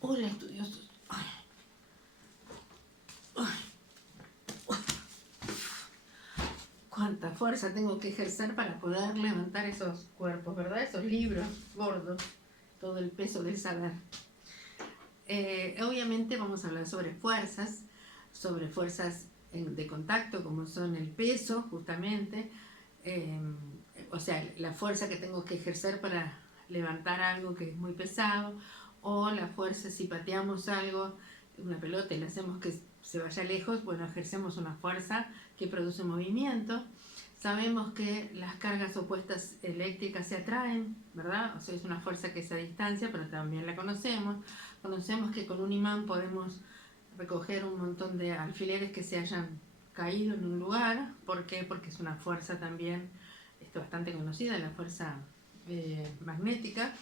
Hola, estudiosos. Ay, ay, cuánta fuerza tengo que ejercer para poder levantar esos cuerpos, ¿verdad? Esos libros gordos, todo el peso del saber. Obviamente vamos a hablar sobre fuerzas de contacto, como son el peso, justamente. eh, o sea, la fuerza que tengo que ejercer para levantar algo que es muy pesado, o la fuerza si pateamos algo, una pelota y le hacemos que se vaya lejos, bueno, ejercemos una fuerza que produce movimiento. Sabemos que las cargas opuestas eléctricas se atraen, ¿verdad? O sea, es una fuerza que es a distancia, pero también la conocemos. Conocemos que con un imán podemos recoger un montón de alfileres que se hayan caído en un lugar. ¿Por qué? Porque es una fuerza también bastante conocida, la fuerza magnética.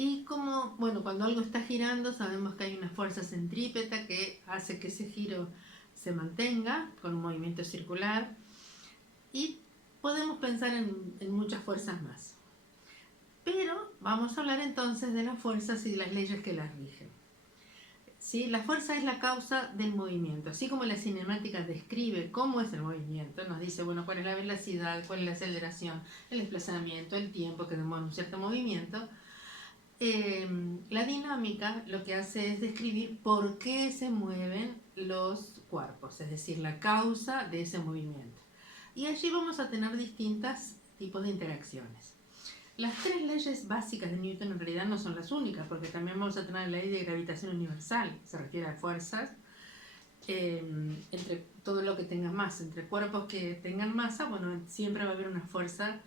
Y como, bueno, cuando algo está girando, sabemos que hay una fuerza centrípeta que hace que ese giro se mantenga con un movimiento circular. Y podemos pensar en muchas fuerzas más. Pero vamos a hablar entonces de las fuerzas y de las leyes que las rigen. ¿Sí? La fuerza es la causa del movimiento. Así como la cinemática describe cómo es el movimiento, nos dice, bueno, cuál es la velocidad, cuál es la aceleración, el desplazamiento, el tiempo que demora un cierto movimiento. La dinámica lo que hace es describir por qué se mueven los cuerpos, es decir, la causa de ese movimiento. Y allí vamos a tener distintos tipos de interacciones. Las tres leyes básicas de Newton en realidad no son las únicas, porque también vamos a tener la ley de gravitación universal, que se refiere a fuerzas, entre todo lo que tenga masa, entre cuerpos que tengan masa, bueno, siempre va a haber una fuerza.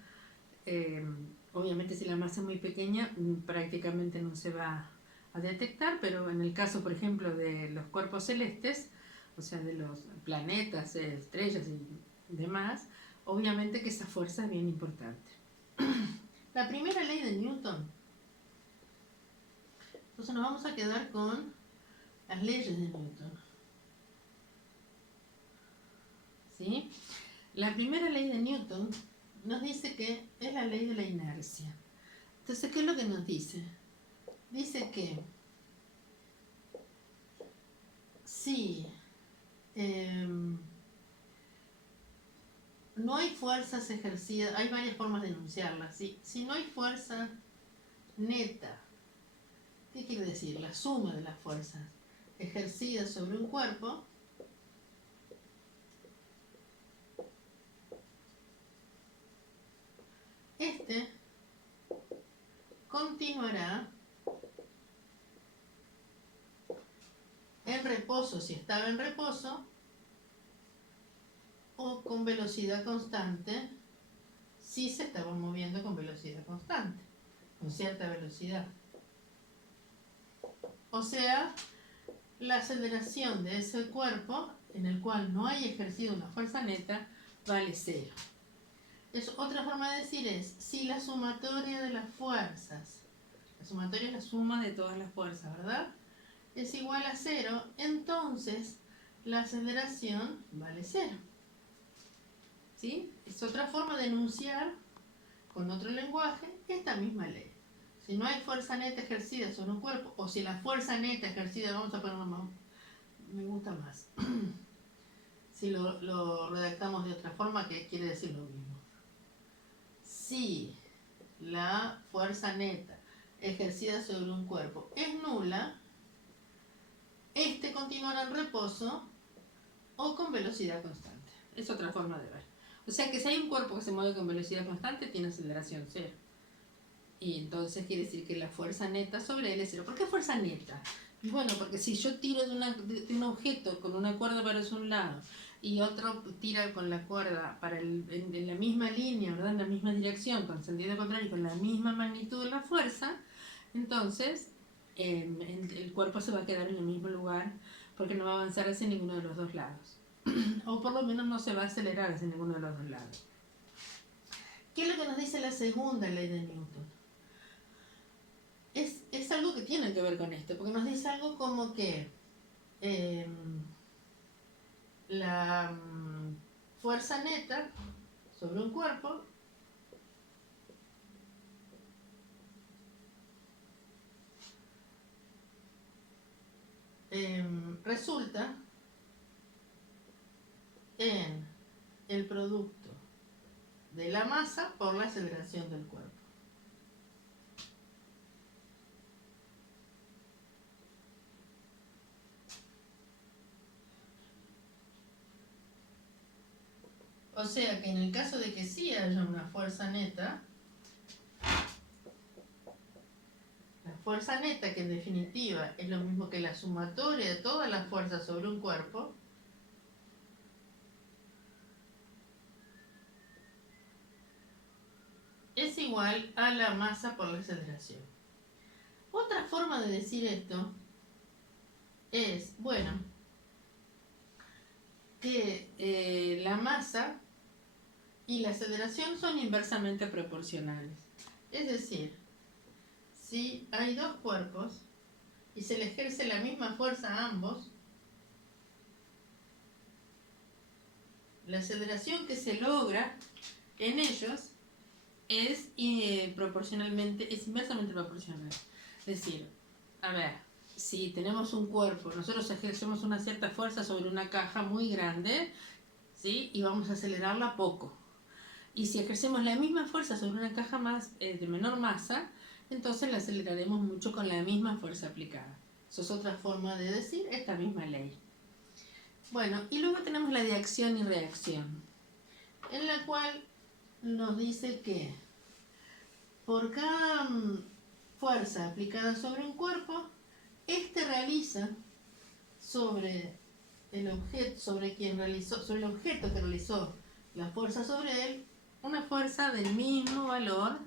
Obviamente si la masa es muy pequeña, prácticamente no se va a detectar, pero en el caso, por ejemplo, de los cuerpos celestes, o sea, de los planetas, estrellas y demás, obviamente que esa fuerza es bien importante. La primera ley de Newton. Entonces nos vamos a quedar con las leyes de Newton. ¿Sí? La primera ley de Newton nos dice que es la ley de la inercia. Entonces, ¿qué es lo que nos dice? Dice que si no hay fuerzas ejercidas, hay varias formas de enunciarlas. Si no hay fuerza neta, ¿qué quiere decir? La suma de las fuerzas ejercidas sobre un cuerpo, este continuará en reposo, si estaba en reposo, o con velocidad constante, si se estaba moviendo con velocidad constante, con cierta velocidad. O sea, la aceleración de ese cuerpo, en el cual no hay ejercido una fuerza neta, vale cero. Otra forma de decir es, si la sumatoria de las fuerzas, la sumatoria es la suma de todas las fuerzas, ¿verdad?, es igual a cero, entonces la aceleración vale cero. ¿Sí? Es otra forma de enunciar con otro lenguaje esta misma ley. Si no hay fuerza neta ejercida sobre un cuerpo, o si la fuerza neta ejercida, vamos a ponerlo más, me gusta más, si lo redactamos de otra forma, que quiere decir lo mismo. Si la fuerza neta ejercida sobre un cuerpo es nula, este continuará en reposo o con velocidad constante. Es otra forma de ver. O sea que si hay un cuerpo que se mueve con velocidad constante, tiene aceleración cero. Y entonces quiere decir que la fuerza neta sobre él es cero. ¿Por qué fuerza neta? Y bueno, porque si yo tiro de un objeto con una cuerda para un lado y otro tira con la cuerda en la misma línea, ¿verdad?, en la misma dirección, con sentido contrario y con la misma magnitud de la fuerza, entonces el cuerpo se va a quedar en el mismo lugar porque no va a avanzar hacia ninguno de los dos lados. O por lo menos no se va a acelerar hacia ninguno de los dos lados. ¿Qué es lo que nos dice la segunda ley de Newton? Es algo que tiene que ver con esto, porque nos dice algo como que la fuerza neta sobre un cuerpo resulta en el producto de la masa por la aceleración del cuerpo. O sea que en el caso de que sí haya una fuerza neta, la fuerza neta, que en definitiva es lo mismo que la sumatoria de todas las fuerzas sobre un cuerpo, es igual a la masa por la aceleración. Otra forma de decir esto es, bueno, que la masa y la aceleración son inversamente proporcionales. Es decir, si hay dos cuerpos y se le ejerce la misma fuerza a ambos, la aceleración que se logra en ellos es inversamente proporcional. Es decir, a ver, si tenemos un cuerpo, nosotros ejercemos una cierta fuerza sobre una caja muy grande, ¿sí? Y vamos a acelerarla poco. Y si ejercemos la misma fuerza sobre una caja de menor masa, entonces la aceleraremos mucho con la misma fuerza aplicada. Eso es otra forma de decir esta misma ley. Bueno, y luego tenemos la de acción y reacción, en la cual nos dice que por cada fuerza aplicada sobre un cuerpo, este realiza sobre el objeto, sobre el objeto que realizó la fuerza sobre él, una fuerza del mismo valor,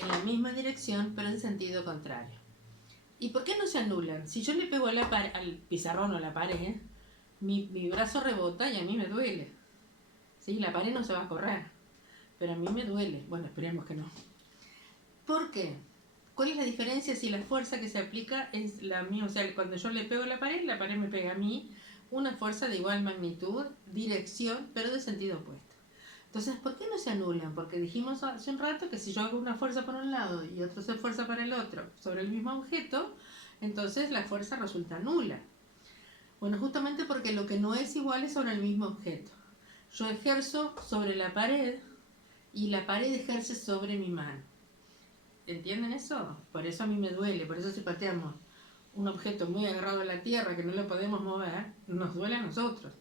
en la misma dirección, pero en sentido contrario. ¿Y por qué no se anulan? Si yo le pego al pizarrón o a la pared, mi brazo rebota y a mí me duele. ¿Sí? La pared no se va a correr, pero a mí me duele. Bueno, esperemos que no. ¿Por qué? ¿Cuál es la diferencia si la fuerza que se aplica es la misma? O sea, cuando yo le pego a la pared me pega a mí una fuerza de igual magnitud, dirección, pero de sentido opuesto. Entonces, ¿por qué no se anulan? Porque dijimos hace un rato que si yo hago una fuerza por un lado y otra fuerza para el otro sobre el mismo objeto, entonces la fuerza resulta nula. Bueno, justamente porque lo que no es igual es sobre el mismo objeto. Yo ejerzo sobre la pared y la pared ejerce sobre mi mano. ¿Entienden eso? Por eso a mí me duele, por eso si pateamos un objeto muy agarrado a la tierra que no lo podemos mover, nos duele a nosotros.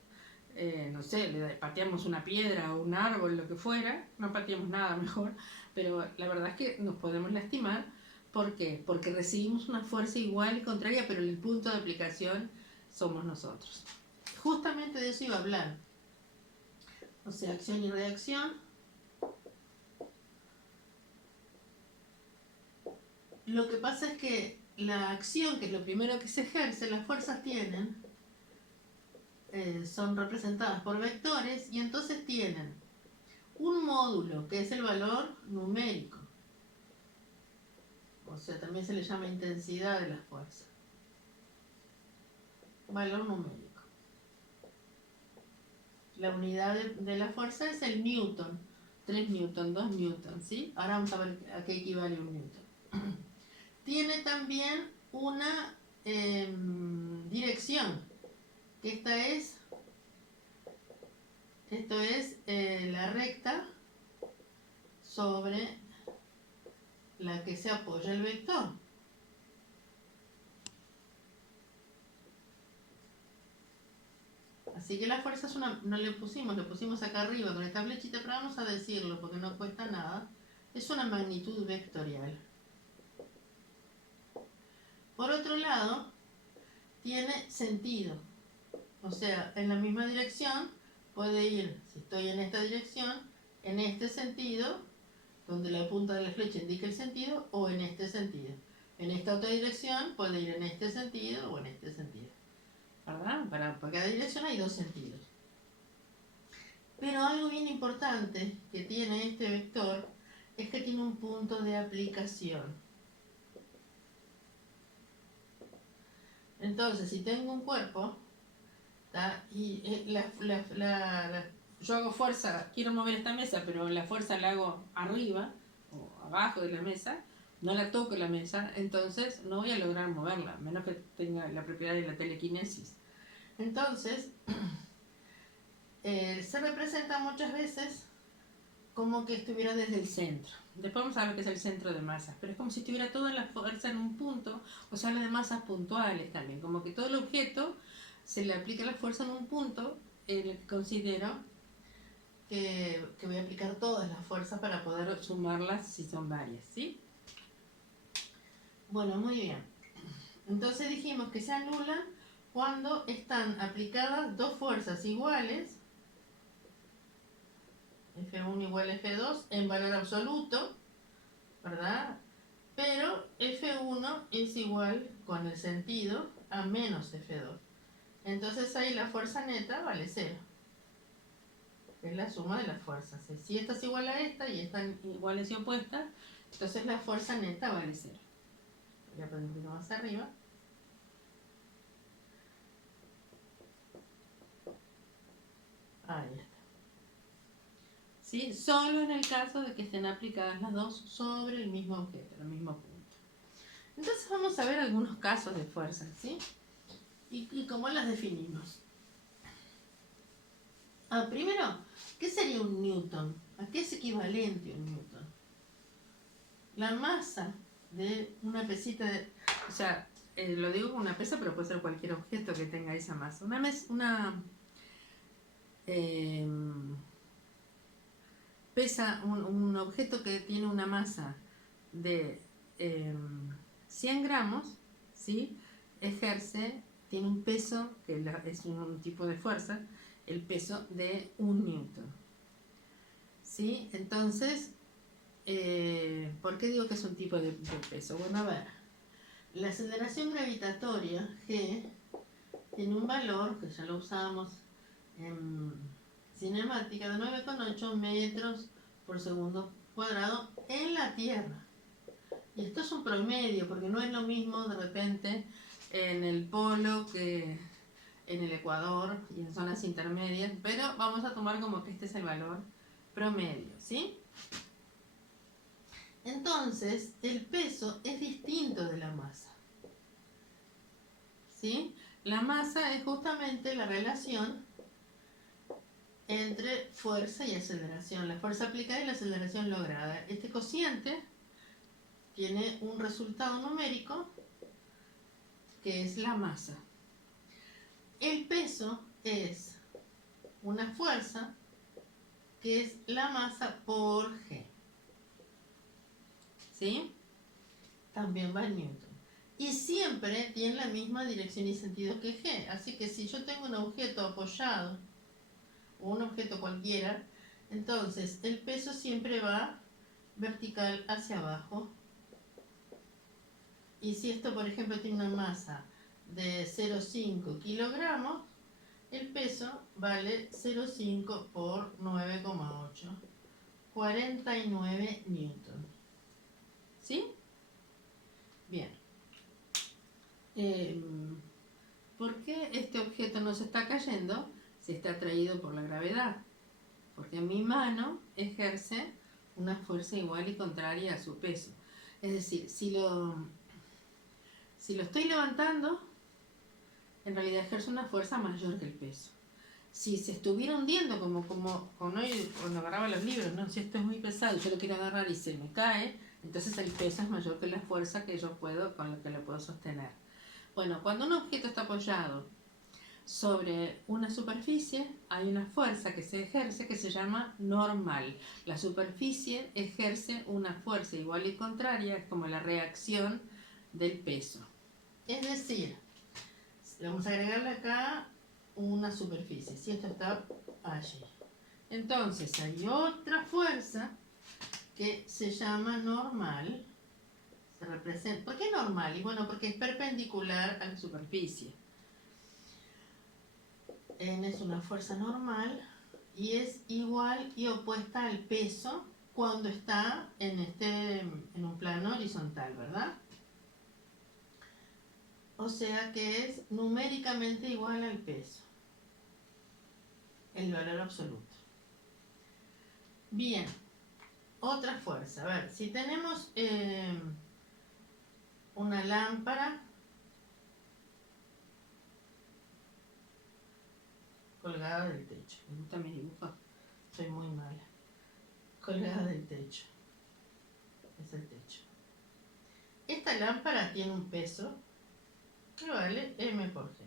No sé, le pateamos una piedra o un árbol, lo que fuera, no pateamos nada mejor, pero la verdad es que nos podemos lastimar. ¿Por qué? Porque recibimos una fuerza igual y contraria, pero el punto de aplicación somos nosotros. Justamente de eso iba a hablar. O sea, acción y reacción. Lo que pasa es que la acción, que es lo primero que se ejerce, las fuerzas son representadas por vectores y entonces tienen un módulo que es el valor numérico. O sea, también se le llama intensidad de la fuerza. Valor numérico. La unidad de la fuerza es el newton. 3 newton, 2 newton, ¿sí? Ahora vamos a ver a qué equivale un newton. Tiene también una dirección, que esto es la recta sobre la que se apoya el vector. Así que la fuerza es no le pusimos acá arriba con esta flechita, pero vamos a decirlo porque no cuesta nada. Es una magnitud vectorial. Por otro lado, tiene sentido. O sea, en la misma dirección puede ir, si estoy en esta dirección, en este sentido, donde la punta de la flecha indica el sentido, o en este sentido. En esta otra dirección puede ir en este sentido o en este sentido. ¿Verdad? Para cada dirección hay dos sentidos. Pero algo bien importante que tiene este vector es que tiene un punto de aplicación. Entonces, si tengo un cuerpo, y yo hago fuerza, quiero mover esta mesa, pero la fuerza la hago arriba o abajo de la mesa, no la toco la mesa, entonces no voy a lograr moverla, a menos que tenga la propiedad de la telequinesis. Entonces, se representa muchas veces como que estuviera desde el centro. Después vamos a ver qué es el centro de masas, pero es como si estuviera toda la fuerza en un punto, o se habla de masas puntuales también, como que todo el objeto se le aplica la fuerza en un punto en el que considero que voy a aplicar todas las fuerzas para poder sumarlas si son varias, ¿sí? Bueno, muy bien. Entonces dijimos que se anulan cuando están aplicadas dos fuerzas iguales, F1 igual a F2, en valor absoluto, ¿verdad? Pero F1 es igual, con el sentido, a menos F2. Entonces ahí la fuerza neta vale 0. Es la suma de las fuerzas. Si esta es igual a esta y están iguales y opuestas, entonces la fuerza neta vale 0. Voy a poner un poquito más arriba. Ahí está. ¿Sí? Solo en el caso de que estén aplicadas las dos sobre el mismo objeto, el mismo punto. Entonces vamos a ver algunos casos de fuerzas, ¿sí? ¿Y cómo las definimos? Primero, ¿qué sería un newton? ¿A qué es equivalente un newton? La masa de una pesita de... O sea, lo digo con una pesa, pero puede ser cualquier objeto que tenga esa masa. Pesa un objeto que tiene una masa de 100 gramos, ¿sí? Tiene un peso, que es un tipo de fuerza, el peso de 1 newton. ¿Sí? Entonces, ¿por qué digo que es un tipo de peso? Bueno, a ver, la aceleración gravitatoria G tiene un valor, que ya lo usamos en cinemática, de 9,8 metros por segundo cuadrado en la Tierra. Y esto es un promedio, porque no es lo mismo de repente en el polo que en el Ecuador y en zonas intermedias, pero vamos a tomar como que este es el valor promedio, ¿sí? Entonces, el peso es distinto de la masa, ¿sí? La masa es justamente la relación entre fuerza y aceleración, la fuerza aplicada y la aceleración lograda. Este cociente tiene un resultado numérico que es la masa. El peso es una fuerza que es la masa por G. ¿Sí? También va en Newton. Y siempre tiene la misma dirección y sentido que G. Así que si yo tengo un objeto apoyado, o un objeto cualquiera, entonces el peso siempre va vertical hacia abajo. Y si esto, por ejemplo, tiene una masa de 0,5 kilogramos, el peso vale 0,5 por 9,8, 49 newton. ¿Sí? Bien. ¿Por qué este objeto no se está cayendo si está atraído por la gravedad? Porque mi mano ejerce una fuerza igual y contraria a su peso. Es decir, si lo estoy levantando, en realidad ejerce una fuerza mayor que el peso. Si se estuviera hundiendo, como hoy cuando agarraba los libros, ¿no? Si esto es muy pesado, yo lo quiero agarrar y se me cae, entonces el peso es mayor que la fuerza que yo puedo, con la que lo puedo sostener. Bueno, cuando un objeto está apoyado sobre una superficie, hay una fuerza que se ejerce que se llama normal. La superficie ejerce una fuerza igual y contraria, es como la reacción del peso. Es decir, vamos a agregarle acá una superficie, si esto está allí. Entonces hay otra fuerza que se llama normal. Se representa. ¿Por qué normal? Y bueno, porque es perpendicular a la superficie. N es una fuerza normal y es igual y opuesta al peso cuando está en un plano horizontal, ¿verdad? O sea que es numéricamente igual al peso, el valor absoluto. Bien, otra fuerza. A ver, si tenemos una lámpara colgada del techo. Me gustan mis dibujos, soy muy mala. Colgada del techo. Es el techo. Esta lámpara tiene un peso que vale M por G.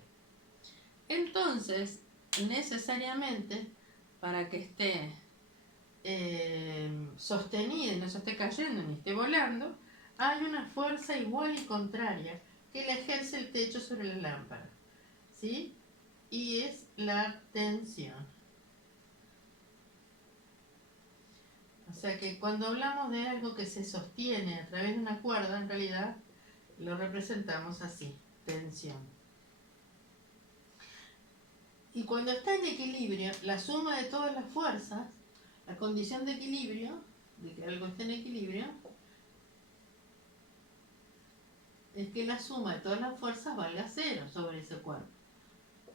Entonces, necesariamente, para que esté sostenida y no se esté cayendo ni esté volando, hay una fuerza igual y contraria que le ejerce el techo sobre la lámpara, ¿sí? Y es la tensión. O sea que cuando hablamos de algo que se sostiene a través de una cuerda, en realidad lo representamos así, tensión. Y cuando está en equilibrio, la suma de todas las fuerzas, la condición de equilibrio, de que algo esté en equilibrio, es que la suma de todas las fuerzas valga 0 sobre ese cuerpo.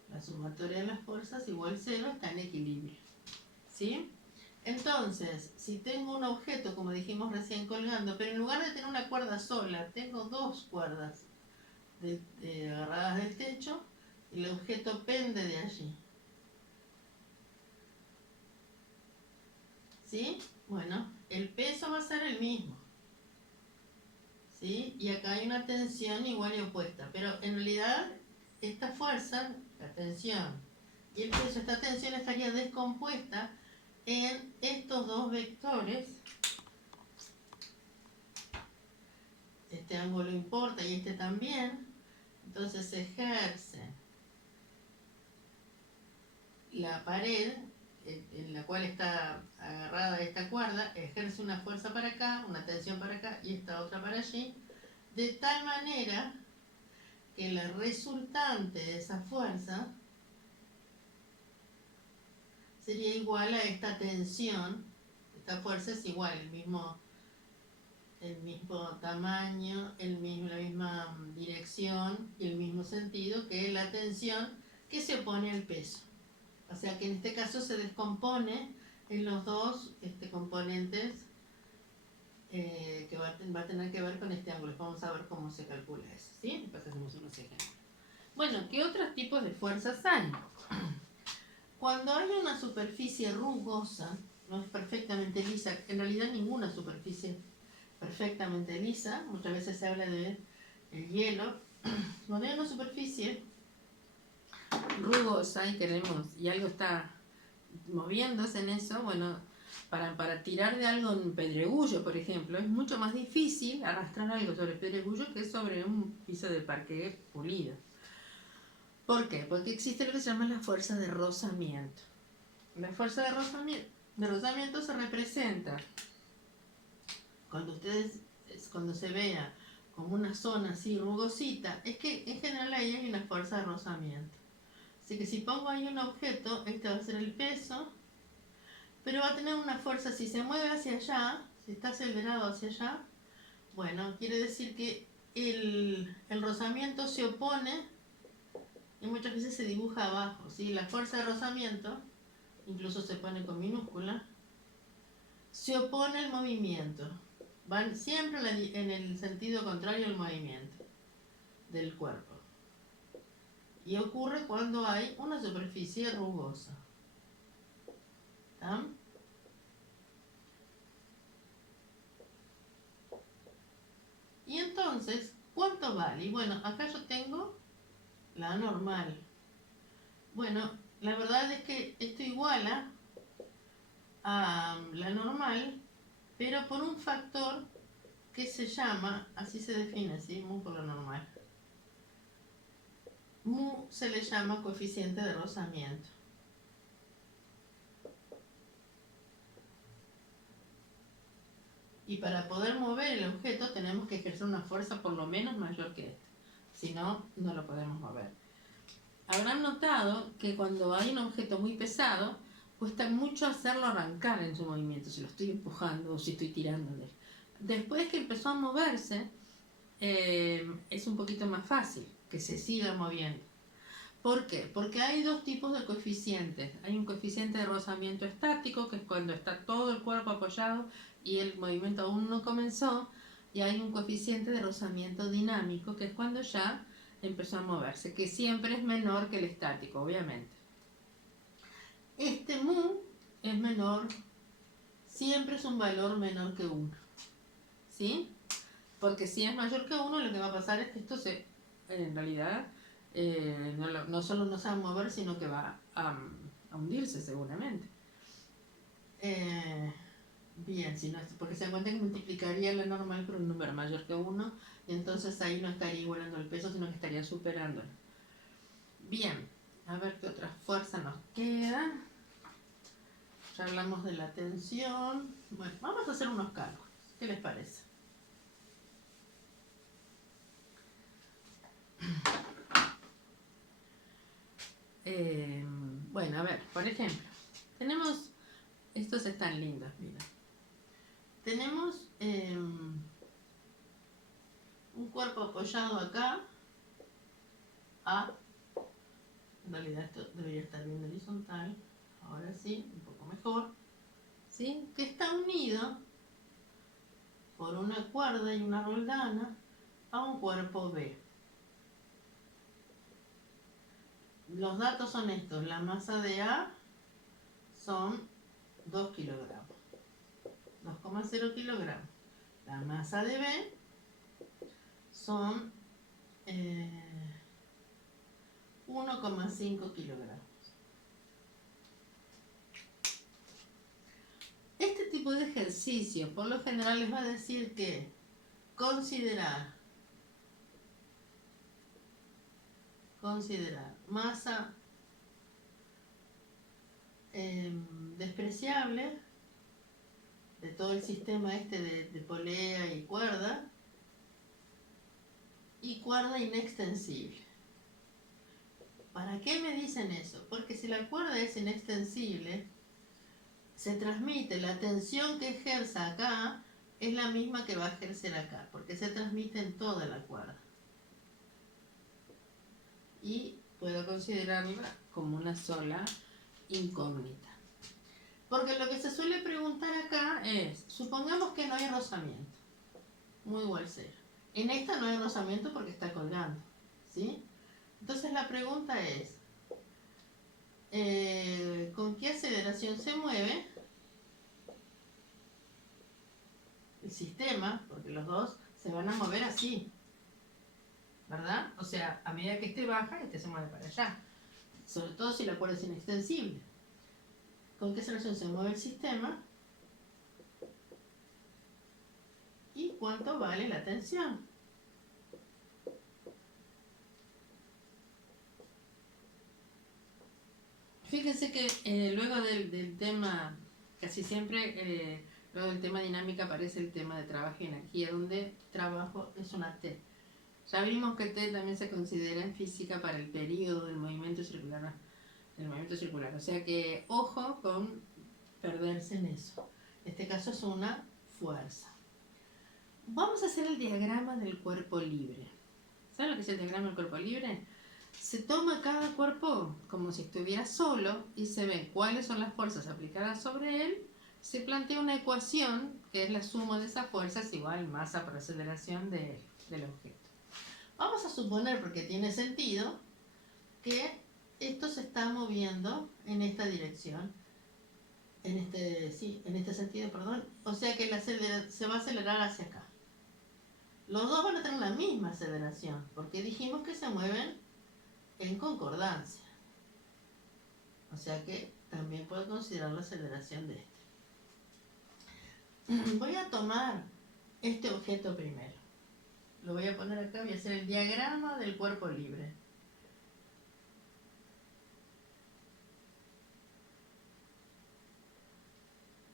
La sumatoria de las fuerzas igual 0 está en equilibrio. ¿Sí? Entonces, si tengo un objeto, como dijimos recién, colgando, pero en lugar de tener una cuerda sola, tengo dos cuerdas agarradas del techo, y el objeto pende de allí. ¿Sí? Bueno, el peso va a ser el mismo. ¿Sí? Y acá hay una tensión igual y opuesta, pero en realidad esta fuerza, la tensión y el peso, esta tensión estaría descompuesta en estos dos vectores. Este ángulo importa y este también. Entonces se ejerce la pared en la cual está agarrada esta cuerda, ejerce una fuerza para acá, una tensión para acá y esta otra para allí, de tal manera que la resultante de esa fuerza sería igual a esta tensión. Esta fuerza es igual, el mismo tamaño, la misma dirección y el mismo sentido que la tensión que se opone al peso. O sea que en este caso se descompone en los dos componentes que va a tener que ver con este ángulo. Vamos a ver cómo se calcula eso, ¿sí? Después hacemos unos ejemplos. Bueno, ¿qué otros tipos de fuerzas hay? Cuando hay una superficie rugosa, no es perfectamente lisa, en realidad ninguna superficie perfectamente lisa, muchas veces se habla de el hielo. Cuando hay una superficie rugosa y algo está moviéndose en eso, bueno, para tirar de algo en pedregullo, por ejemplo, es mucho más difícil arrastrar algo sobre pedregullo que sobre un piso de parqué pulido. ¿Por qué? Porque existe lo que se llama la fuerza de rozamiento. La fuerza de rozamiento se representa cuando se vea como una zona así rugosita, es que en general ahí hay una fuerza de rozamiento. Así que si pongo ahí un objeto, este va a ser el peso, pero va a tener una fuerza, si se mueve hacia allá, si está acelerado hacia allá, bueno, quiere decir que el rozamiento se opone y muchas veces se dibuja abajo, ¿sí? La fuerza de rozamiento, incluso se pone con minúscula, se opone al movimiento. Van siempre en el sentido contrario al movimiento del cuerpo. Y ocurre cuando hay una superficie rugosa. ¿Tá? Y entonces, ¿cuánto vale? Y bueno, acá yo tengo la normal. Bueno, la verdad es que esto iguala a la normal, pero por un factor que se llama, así se define, ¿sí? Mu por lo normal. Mu se le llama coeficiente de rozamiento. Y para poder mover el objeto tenemos que ejercer una fuerza por lo menos mayor que esta. Si no, no lo podemos mover. Habrán notado que cuando hay un objeto muy pesado, cuesta mucho hacerlo arrancar en su movimiento, si lo estoy empujando o si estoy tirándole. Después que empezó a moverse, es un poquito más fácil que se siga moviendo. ¿Por qué? Porque hay dos tipos de coeficientes. Hay un coeficiente de rozamiento estático, que es cuando está todo el cuerpo apoyado y el movimiento aún no comenzó. y hay un coeficiente de rozamiento dinámico, que es cuando ya empezó a moverse, que siempre es menor que el estático, obviamente. Este mu es menor, siempre es un valor menor que 1, ¿sí? Porque si es mayor que 1, lo que va a pasar es que esto en realidad, no solo no se va a mover, sino que va a hundirse seguramente. Bien, si no, porque se da cuenta que multiplicaría la normal por un número mayor que 1, y entonces ahí no estaría igualando el peso, sino que estaría superándolo. Bien, a ver qué otra fuerza nos queda. Ya hablamos de la tensión. Bueno, vamos a hacer unos cálculos. ¿Qué les parece? Bueno, a ver, por ejemplo, tenemos, estos están lindos, mira. Tenemos un cuerpo apoyado acá, A, en realidad esto debería estar bien horizontal, ahora sí, un poco mejor, ¿sí? Que está unido por una cuerda y una roldana a un cuerpo B. Los datos son estos, la masa de A son 2 kilogramos, 2,0 kilogramos. La masa de B son 1,5 kilogramos. Este tipo de ejercicio por lo general les va a decir que considerar masa despreciable de todo el sistema este de polea y cuerda inextensible. ¿Para qué me dicen eso? Porque si la cuerda es inextensible, se transmite la tensión que ejerza acá, es la misma que va a ejercer acá, porque se transmite en toda la cuerda. Y puedo considerarla como una sola incógnita. Porque lo que se suele preguntar acá es, supongamos que no hay rozamiento, muy igual cero. En esta no hay rozamiento porque está colgando, ¿sí? Entonces la pregunta es, ¿con qué aceleración se mueve el sistema? Porque los dos se van a mover así, ¿verdad? O sea, a medida que este baja, este se mueve para allá. Sobre todo si la cuerda es inextensible. ¿Con qué aceleración se mueve el sistema? ¿Y cuánto vale la tensión? Fíjense que luego del tema, casi siempre, luego del tema dinámica aparece el tema de trabajo y energía, donde trabajo es una T. Ya vimos que T también se considera en física para el periodo del movimiento circular. O sea que ojo con perderse en eso. En este caso es una fuerza. Vamos a hacer el diagrama del cuerpo libre. ¿Saben lo que es el diagrama del cuerpo libre? Se toma cada cuerpo como si estuviera solo y se ven cuáles son las fuerzas aplicadas sobre él. Se plantea una ecuación que es la suma de esas fuerzas igual masa por aceleración del objeto. Vamos a suponer, porque tiene sentido, que esto se está moviendo en esta dirección, en este sentido, perdón. O sea que se va a acelerar hacia acá. Los dos van a tener la misma aceleración, porque dijimos que se mueven en concordancia. O sea que también puedo considerar la aceleración de este. Voy a tomar este objeto primero. Lo voy a poner acá, voy a hacer el diagrama del cuerpo libre.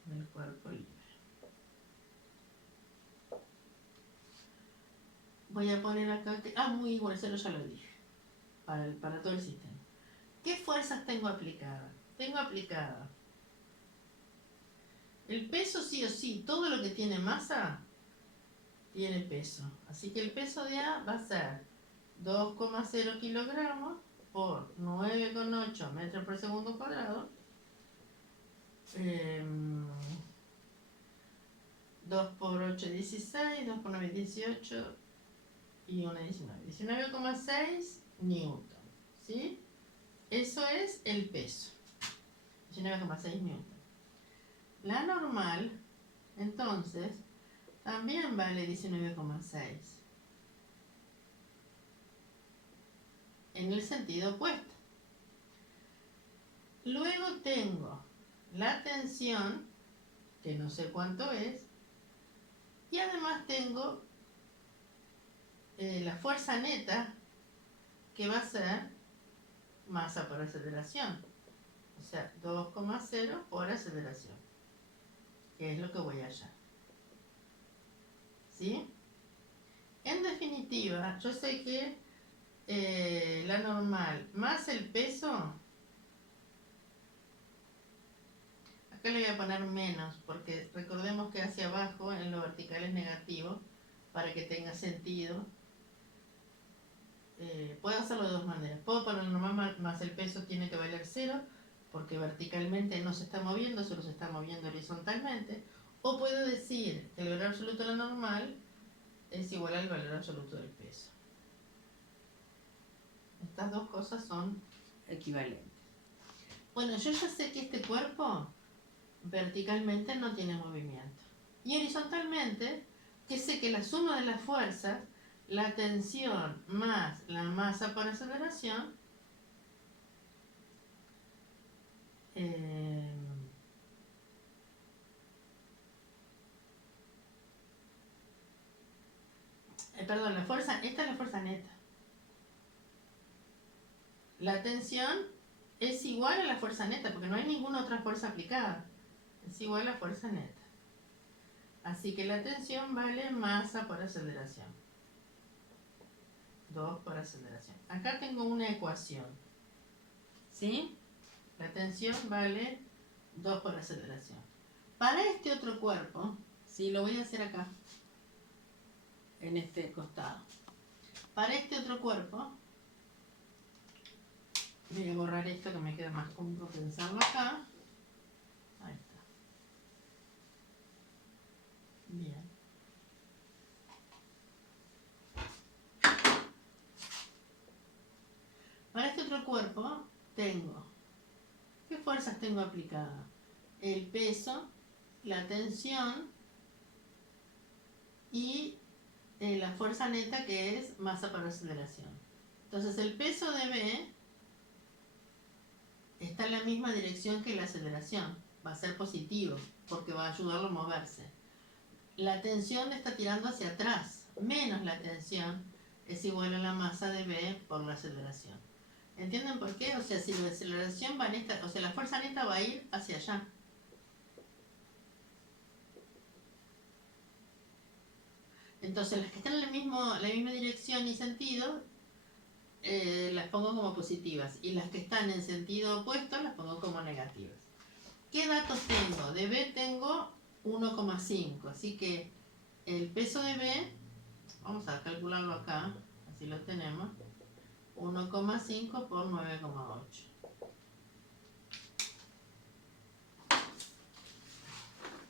Del cuerpo libre. Voy a poner acá, muy igual, eso ya lo dije, para todo el sistema. ¿Qué fuerzas tengo aplicadas? Tengo aplicada el peso sí o sí, todo lo que tiene masa tiene peso. Así que el peso de A va a ser 2,0 kilogramos por 9,8 metros por segundo cuadrado. 2 por 8, 16, 2 por 9, 18 y una 19. 19,6 newton, ¿sí? Eso es el peso. 19,6 newton. La normal, entonces, también vale 19,6. En el sentido opuesto. Luego tengo la tensión, que no sé cuánto es, y además tengo la fuerza neta, que va a ser masa por aceleración. O sea, 2,0 por aceleración, que es lo que voy a hallar. ¿Sí? En definitiva, yo sé que la normal más el peso, acá le voy a poner menos, porque recordemos que hacia abajo en lo vertical es negativo, para que tenga sentido. Puedo hacerlo de dos maneras. Puedo poner la normal más el peso tiene que valer 0, porque verticalmente no se está moviendo, solo se está moviendo horizontalmente. O puedo decir que el valor absoluto de la normal es igual al valor absoluto del peso. Estas dos cosas son equivalentes. Bueno, yo ya sé que este cuerpo verticalmente no tiene movimiento. Y horizontalmente, que sé que la suma de las fuerzas, la tensión más la masa por aceleración, perdón, la fuerza, esta es la fuerza neta. La tensión es igual a la fuerza neta, porque no hay ninguna otra fuerza aplicada. Es igual a la fuerza neta. Así que la tensión vale masa por aceleración. 2 por aceleración. Acá tengo una ecuación. ¿Sí? La tensión vale 2 por aceleración. Para este otro cuerpo, sí, lo voy a hacer acá, en este costado. Para este otro cuerpo, voy a borrar esto que me queda más cómodo pensarlo acá. Ahí está. Bien. Para este otro cuerpo tengo, ¿qué fuerzas tengo aplicadas? El peso, la tensión y la fuerza neta, que es masa por aceleración. Entonces el peso de B está en la misma dirección que la aceleración. Va a ser positivo porque va a ayudarlo a moverse. La tensión está tirando hacia atrás, menos la tensión es igual a la masa de B por la aceleración. ¿Entienden por qué? O sea, si la aceleración va en esta, o sea, la fuerza neta va a ir hacia allá. Entonces las que están en la misma dirección y sentido, las pongo como positivas, y las que están en sentido opuesto las pongo como negativas. ¿Qué datos tengo? De B tengo 1,5, así que el peso de B, vamos a calcularlo acá, así lo tenemos, 1,5 por 9,8.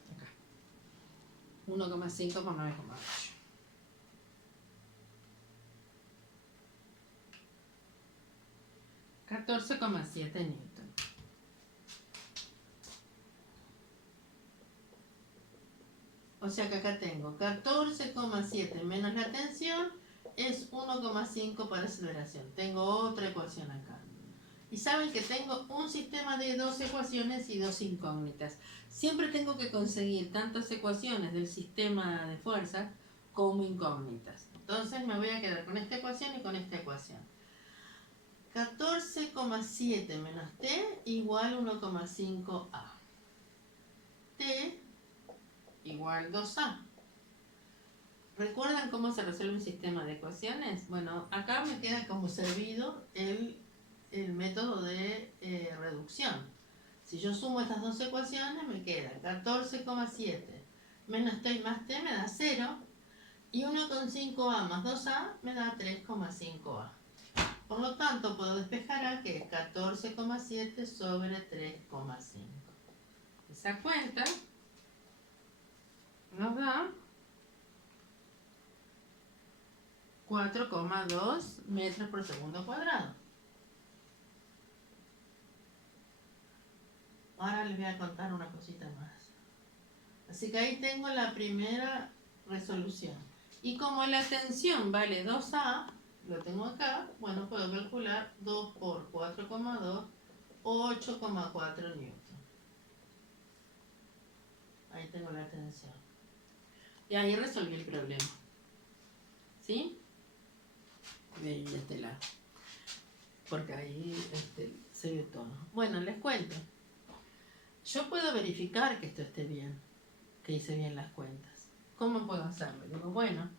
Acá. 1,5 por 9,8. 14,7 newton. O sea que acá tengo 14,7 menos la tensión es 1,5 para aceleración. Tengo otra ecuación acá. Y saben que tengo un sistema de dos ecuaciones y dos incógnitas. Siempre tengo que conseguir tantas ecuaciones del sistema de fuerzas como incógnitas. Entonces me voy a quedar con esta ecuación y con esta ecuación. 14,7 menos T igual 1,5A. T igual 2A. ¿Recuerdan cómo se resuelve un sistema de ecuaciones? Bueno, acá me queda como servido el método de reducción. Si yo sumo estas dos ecuaciones, me queda 14,7 menos T más T me da 0, y 1,5A más 2A me da 3,5A. Por lo tanto, puedo despejar A, que es 14,7 sobre 3,5. Esa cuenta nos da 4,2 metros por segundo cuadrado. Ahora les voy a contar una cosita más. Así que ahí tengo la primera resolución. Y como la tensión vale 2A, lo tengo acá, bueno, puedo calcular 2 por 4,2, 8,4 newton. Ahí tengo la tensión. Y ahí resolví el problema. ¿Sí? De este lado. Porque ahí se ve todo. Bueno, les cuento. Yo puedo verificar que esto esté bien, que hice bien las cuentas. ¿Cómo puedo hacerlo? Digo, bueno,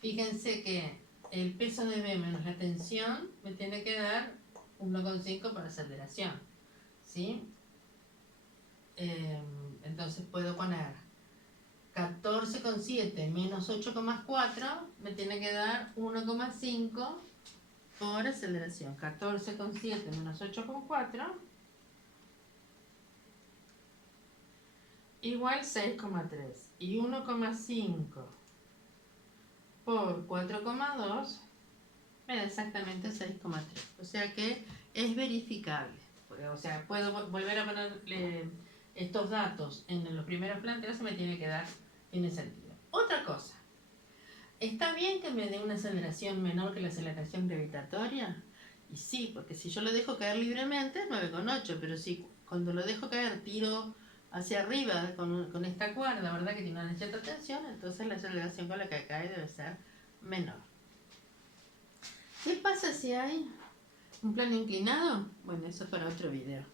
fíjense que el peso de B menos la tensión me tiene que dar 1,5 para aceleración. ¿Sí? Entonces puedo poner 14,7 menos 8,4 me tiene que dar 1,5 por aceleración. 14,7 menos 8,4 igual 6,3. Y 1,5 por 4,2 me da exactamente 6,3. O sea que es verificable. O sea, puedo volver a ponerle estos datos en los primeros planteos y me tiene que dar, tiene sentido. Otra cosa. ¿Está bien que me dé una aceleración menor que la aceleración gravitatoria? Y sí, porque si yo lo dejo caer libremente es 9,8, pero si cuando lo dejo caer tiro hacia arriba con esta cuerda, ¿verdad? Que tiene una cierta tensión, entonces la aceleración con la que cae debe ser menor. ¿Qué pasa si hay un plano inclinado? Bueno, eso es para otro video.